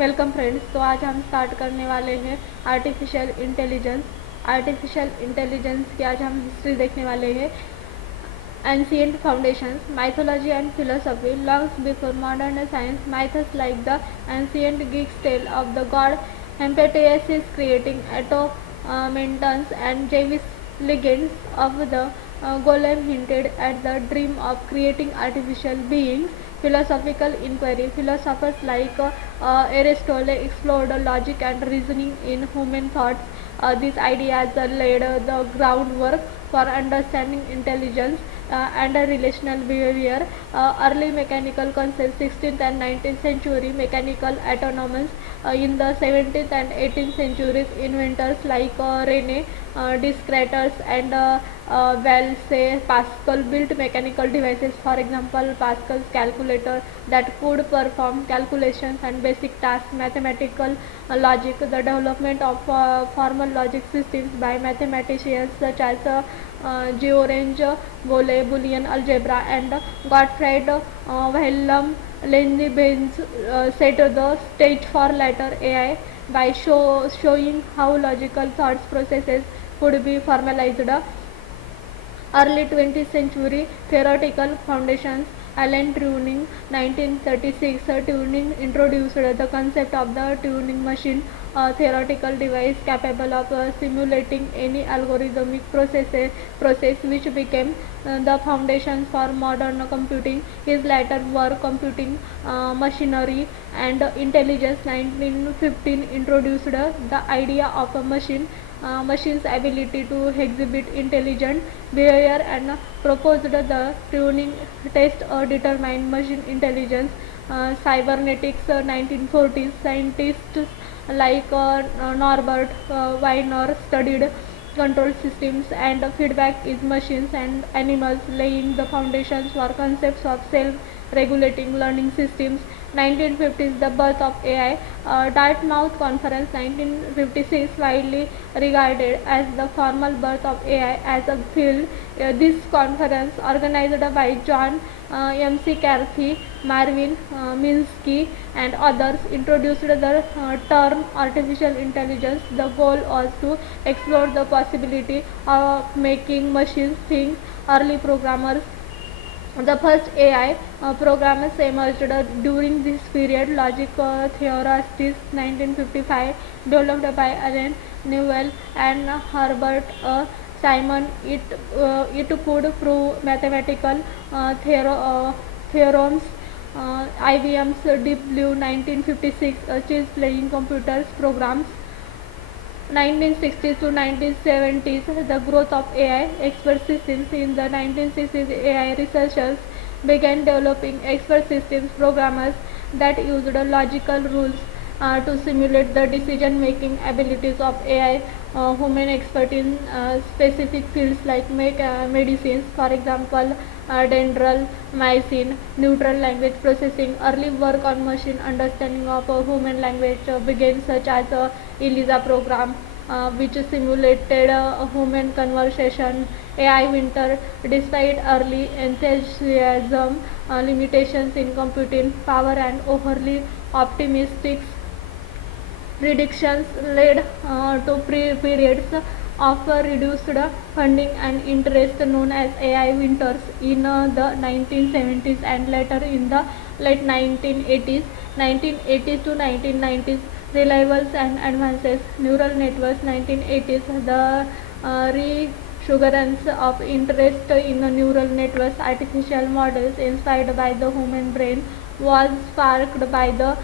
Welcome friends. तो आज हम स्टार्ट करने वाले हैं आर्टिफिशियल इंटेलिजेंस। आर्टिफिशियल इंटेलिजेंस की आज हम हिस्ट्री देखने वाले हैं। Ancient foundations, mythology and philosophy. Long before modern science, myths like the ancient Greek tale of the god Hephaestus creating automatons and Jewish legends of the golem hinted at the dream of creating artificial beings. Philosophical inquiry, philosophers like Aristotle explored logic and reasoning in human thoughts. These ideas laid the groundwork for understanding intelligence and relational behavior. Early mechanical concepts, 16th and 19th century, mechanical autonomous. In the 17th and 18th centuries, inventors like Rene Descartes and Valse Pascal built mechanical devices. For example, Pascal's calculator that could perform calculations and basic tasks. Mathematical logic, the development of formal logic systems by mathematicians such as George Boole, Boolean algebra, and Gottfried Wilhelm Leibniz set the stage for later AI by showing how logical thought processes could be formalized. Early 20th century theoretical foundations, Alan Turing, 1936. Turing introduced the concept of the Turing machine, a theoretical device capable of simulating any algorithmic process which became the foundation for modern computing. His later work, Computing Machinery and Intelligence, 1915, introduced the idea of a machine's ability to exhibit intelligent behavior and proposed the Turing test determined machine intelligence. Cybernetics, 1940s, scientists like Norbert Wiener studied control systems and feedback in machines and animals, laying the foundations for concepts of self-regulating learning systems. 1950s, the birth of AI. Dartmouth Conference, 1956, widely regarded as the formal birth of AI as a field. This conference, organized by John M.C. Carthy, Marvin Minsky, and others, introduced the term artificial intelligence. The goal was to explore the possibility of making machines think. Early programmers, the first AI programmers emerged during this period. Logic theorists, 1955, developed by Alan Newell and Herbert Simon. It could prove mathematical theorems. IBM's Deep Blue, 1956, chess playing computers programs. 1960s to 1970s, the growth of AI expert systems. In the 1960s, AI researchers began developing expert systems programmers that used logical rules to simulate the decision-making abilities of AI. Human expert in specific fields like medicines, for example, dental medicine, natural language processing. Early work on machine understanding of human language began, such as ELIZA program, which simulated human conversation. AI winter, despite early enthusiasm, limitations in computing power and overly optimistic predictions led to periods of reduced funding and interest known as AI winters in the 1970s and later in the late 1980s. 1980s to 1990s, revivals and advances. Neural networks, 1980s, the resurgence of interest in neural networks. Artificial models inspired by the human brain was sparked by the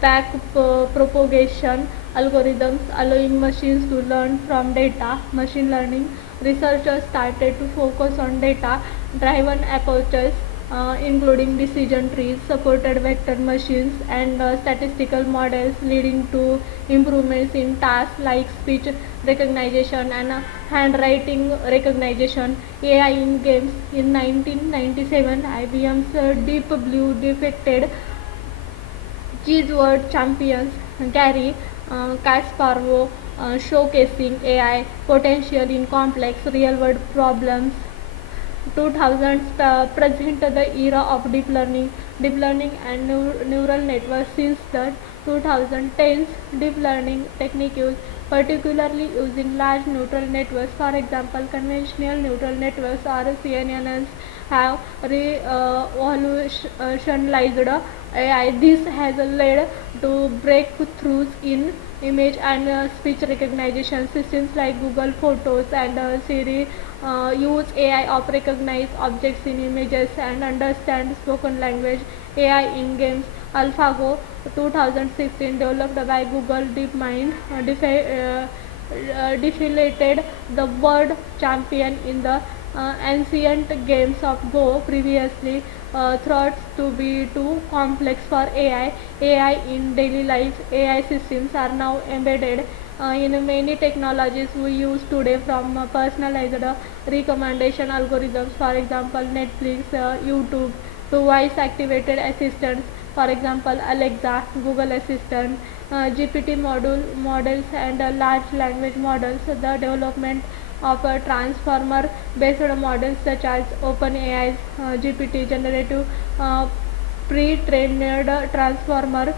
back propagation algorithms allowing machines to learn from data. Machine learning researchers started to focus on data driven approaches, including decision trees, supported vector machines, and statistical models, leading to improvements in tasks like speech recognition and handwriting recognition. AI in games, in 1997, IBM's Deep Blue defeated Cheese World champions Gary Kasparov, showcasing AI potential in complex real-world problems. 2000s present the era of deep learning and neural networks. Since the 2010s, deep learning technique used particularly using large neural networks. For example, conventional neural networks or CNNs have revolutionized AI. This has led to breakthroughs in image and speech recognition. Systems like Google Photos and Siri use AI of recognize objects in images and understand spoken language. AI in games. AlphaGo 2016, developed by Google DeepMind, defeated the world champion in the ancient games of Go, previously thought to be too complex for AI in daily life. AI systems are now embedded in many technologies we use today, from personalized recommendation algorithms, for example Netflix, YouTube, to voice activated assistants, for example Alexa, Google Assistant, GPT models and large language models. The development of transformer based models such as OpenAI's GPT generative pre-trained transformer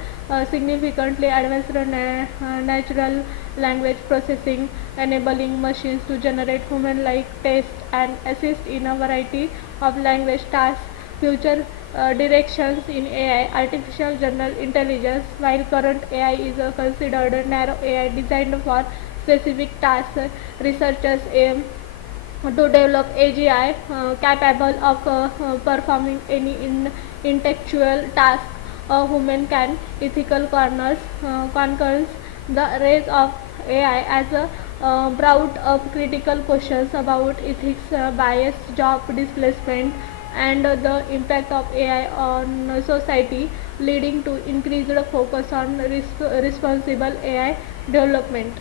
significantly advanced natural language processing, enabling machines to generate human-like text and assist in a variety of language tasks. Future directions in AI, artificial general intelligence. While current AI is considered narrow AI designed for specific tasks, researchers aim to develop AGI capable of performing any intellectual task a human can. Ethical concerns. The rise of AI as brought up critical questions about ethics, bias, job displacement, and the impact of AI on society, leading to increased focus on responsible AI development.